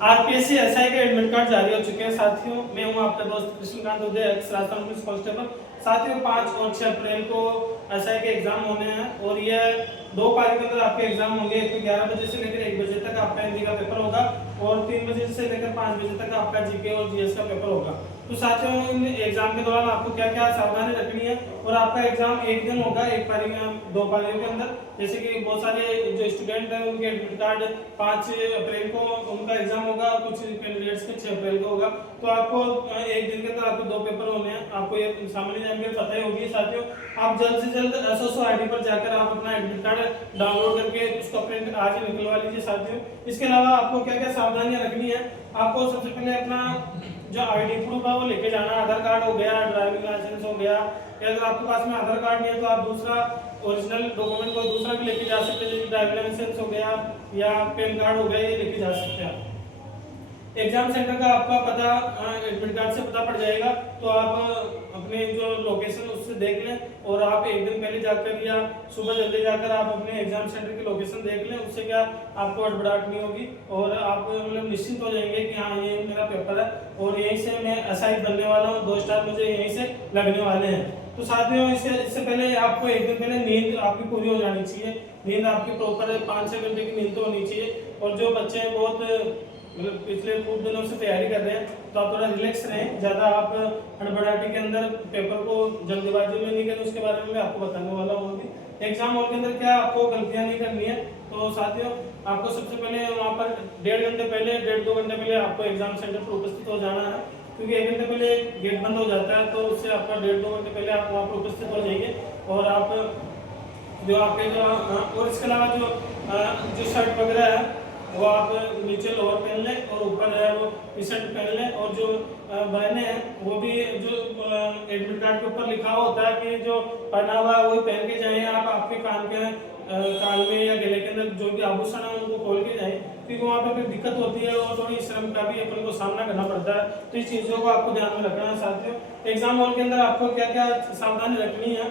RPSC SI के admit card जारी हो चुके हैं साथियों। मैं हूं आपका दोस्त कृष्णकांत उदय, एक्स राजस्थान पुलिस कांस्टेबल। साथियों 5 और 6 अप्रैल को एसआई के एग्जाम होने हैं और ये 2 पारी के अंदर आपके एग्जाम होंगे। एक तो 11 बजे से लेकर 1 बजे तक आपका हिंदी का पेपर होगा और 3 बजे से लेकर 5 बजे तक आपका जीके और जीएस का पेपर होगा। तो साथियों इन एग्जाम के दौरान आपको क्या क्या सावधानी रखनी है, और आपका एग्जाम एक दिन होगा, एक पारी में 2 पारियों के अंदर। जैसे कि बहुत सारे जो स्टूडेंट हैं उनके एडमिट कार्ड 5 अप्रैल को उनका एग्जाम होगा, कुछ कैंडिडेट्स के 6 अप्रैल को होगा। तो आपको एक दिन के अंदर आपको 2 पेपर होने हैं। आपको ये सामान्य जानकारी पता ही होगी साथियों। आप जल्द से जल्द एसएसओ आईडी पर जाकर आप अपना एडमिट कार्ड डाउनलोड करके उसका प्रिंट आज ही निकलवा लीजिए साथियों। इसके अलावा आपको क्या क्या सावधानियां रखनी है, आपको सबसे पहले अपना जो आईडी प्रूफ है वो लेके जाना। आधार कार्ड हो गया, ड्राइविंग लाइसेंस हो गया, या अगर आपके पास में आधार कार्ड नहीं है तो आप दूसरा ओरिजिनल डॉक्यूमेंट कोई दूसरा भी लेके जा सकते हैं, जैसे ड्राइविंग लाइसेंस हो गया या पैन कार्ड हो गया, ये लेके जा सकते हैं। एग्जाम सेंटर का आपका पता एडमिट कार्ड से पता पड़ जाएगा, तो आप अपने जो लोकेशन उससे देख लें और आप एक दिन पहले जाकर या सुबह जल्दी जाकर आप अपने एग्जाम सेंटर की लोकेशन देख लें। उससे क्या आपको हड़बड़ाहट नहीं होगी और आप मतलब निश्चिंत हो जाएंगे कि हाँ ये मेरा पेपर है और यहीं से मैं एसआई बनने वाला हूँ, 2 स्टार मुझे यहीं से लगने वाले हैं। तो साथियों इससे पहले आपको एक दिन पहले नींद आपकी पूरी हो जानी चाहिए। नींद आपकी प्रॉपर 5-6 घंटे की नींद तो होनी चाहिए। और जो बच्चे बहुत मतलब पिछले कुछ दिनों से तैयारी कर रहे हैं तो आप थोड़ा रिलैक्स रहें, ज़्यादा आप हड़बड़ाहटी के अंदर पेपर को जल्दबाजी में नहीं करें। उसके बारे में मैं आपको बताने वाला हूँ अभी। एग्जाम हॉल के अंदर क्या आपको गलतियाँ नहीं करनी है। तो साथियों आपको सबसे पहले वहाँ पर 1.5 घंटे पहले 1.5-2 घंटे पहले आपको एग्जाम सेंटर पर उपस्थित हो जाना है, क्योंकि 1 घंटे पहले गेट बंद हो जाता है। तो उससे आपका 1.5-2 घंटे पहले आप वहाँ पर उपस्थित हो जाइए। और आप जो आपके जो और इसके अलावा जो शर्ट वगैरह है वो आप नीचे लोअर पहन लें और ऊपर है वो टी शर्ट पहन लें। और जो बहनें हैं वो भी जो एडमिट कार्ड के ऊपर लिखा होता है कि जो पहना हुआ है वही पहन के जाएं। आप आपके कान में या गले के अंदर जो भी आभूषण है उनको खोल के जाएं, क्योंकि वहाँ पे फिर दिक्कत होती है और थोड़ी श्रम का भी अपन को सामना करना पड़ता है। तो इस चीज़ों को आपको ध्यान में रखना है साथियों। एग्जाम हॉल के अंदर आपको क्या क्या सावधानी रखनी है,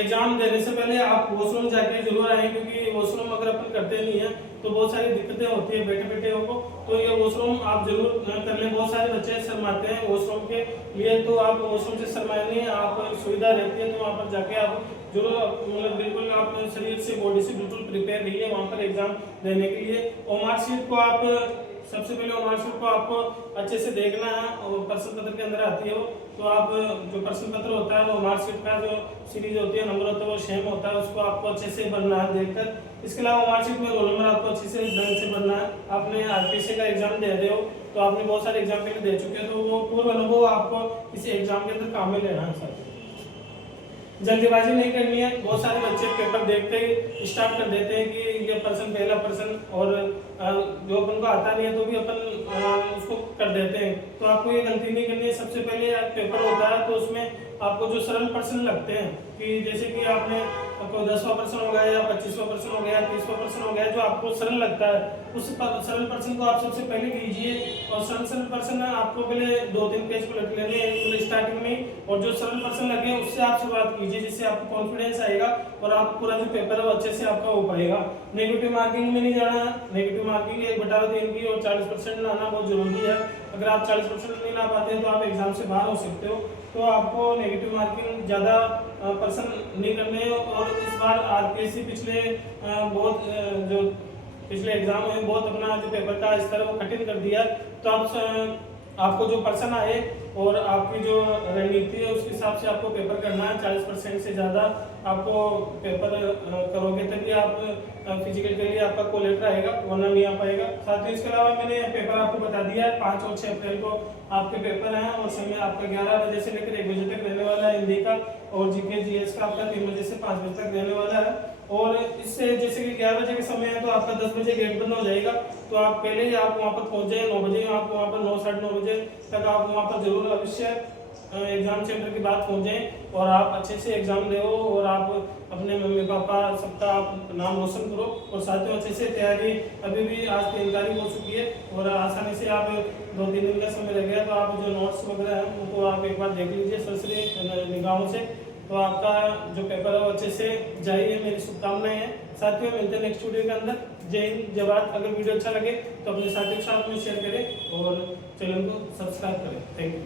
एग्जाम देने से पहले आप वॉशरूम जाके जरूर आए, क्योंकि वॉशरूम अगर अपन करते नहीं है तो बहुत सारी दिक्कतें होती है बैठे बैठे को। तो ये वॉशरूम आप जरूर कर लें। बहुत सारे बच्चे शर्माते हैं वॉशरूम के लिए, तो आप वॉशरूम से शर्माए नहीं, आप सुविधा रहती है तो वहाँ पर जाके आप जरूर मतलब बिल्कुल आप शरीर से बॉडी से बिल्कुल प्रिपेयर रहिए वहाँ पर एग्जाम देने के लिए। और मार्कशीट को आप सबसे पहले मार्कशीट को आपको अच्छे से देखना है और प्रश्न पत्र के अंदर आती है वो। तो आप जो प्रश्न पत्र होता है वो मार्कशीट का जो सीरीज होती है नंबर होता है वो सेम होता है, उसको आपको अच्छे से भरना है देखकर। इसके अलावा मार्कशीट में रोल नंबर आपको अच्छे से ढंग से भरना है। आपने आरपीएससी का एग्जाम दे रहे हो तो आपने बहुत सारे एग्जाम पहले दे चुके हैं, तो वो पूर्व अनुभव आपको इस एग्जाम के अंदर काम में लेना है सर। जल्दीबाजी नहीं करनी है। बहुत सारे बच्चे पेपर देखते ही स्टार्ट कर देते हैं कि ये पर्सन पहला पर्सन, और जो अपन को आता नहीं है तो भी अपन उसको कर देते हैं। तो आपको ये गलती नहीं करनी है। सबसे पहले पेपर होता है तो उसमें आपको जो सरल प्रश्न लगते हैं कि जैसे कि आपने आपको 10वां प्रश्न हो गया या 25वां प्रश्न हो गया, 30वां प्रश्न हो गया, जो आपको सरल लगता है उस सरल प्रश्न को आप सबसे पहले कीजिए। और सरल प्रश्न आपको पहले 2-3 पेज पलट लेने हैं स्टार्टिंग में, और जो सरल प्रश्न लगे उससे आप शुरुआत कीजिए, जिससे आपको कॉन्फिडेंस आएगा और आप पूरा जो पेपर है वो अच्छे से आपका हो पाएगा। नेगेटिव मार्किंग में नहीं जाना। नेगेटिव मार्किंग 1/3 की और 40% लाना बहुत जरूरी है। अगर आप 40% नहीं ला पाते हैं तो आप एग्जाम से बाहर हो सकते हो। तो आपको नेगेटिव मार्किंग ज़्यादा पर्सन नहीं करने। और इस बार आरपीएससी पिछले बहुत जो पिछले एग्जाम में बहुत अपना जो पेपर का स्तर वो कठिन कर दिया। तो आपको जो पर्सन आए और आपकी जो रणनीति है उसके हिसाब से आपको पेपर करना है। 40% से ज़्यादा आपको पेपर करोगे तभी आप फिजिकल के लिए आपका कॉल लेटर आएगा, वरना नहीं आ पाएगा। साथ ही इसके अलावा मैंने पेपर आपको बता दिया है। 5 और 6 अप्रैल को आपके पेपर हैं और समय आपका 11 बजे से लेकर 1 बजे तक रहने वाला है हिंदी का, और जीके जीएस का आपका 3 बजे से 5 बजे तक रहने वाला है। और इससे जैसे कि 11 बजे के समय है तो आपका 10 बजे गेट बंद हो जाएगा। तो आप पहले ही आप वहाँ पर पहुँच जाए 9 बजे, आप वहाँ पर 9-9:30 बजे तक आप वहाँ पर जरूर अवश्य एग्जाम सेंटर के बाद पहुँच जाएँ और आप अच्छे से एग्जाम दो और आप अपने मम्मी पापा सबका आप नाम रोशन करो। और साथियों अच्छे से तैयारी अभी भी आज 3 तारीख हो चुकी है और आसानी से आप 2-3 दिन का समय लग गया। तो आप जो नोट्स वगैरह हैं उनको आप एक बार देख लीजिए सरसरी निगाहों से, तो आपका जो पेपर है वो अच्छे से जाइए। मेरी शुभकामनाएं हैं। साथियों मिलते हैं नेक्स्ट वीडियो के अंदर। जय हिंद जय भारत। अगर वीडियो अच्छा लगे तो अपने साथियों के साथ में शेयर करें और चैनल को सब्सक्राइब करें। Thank you.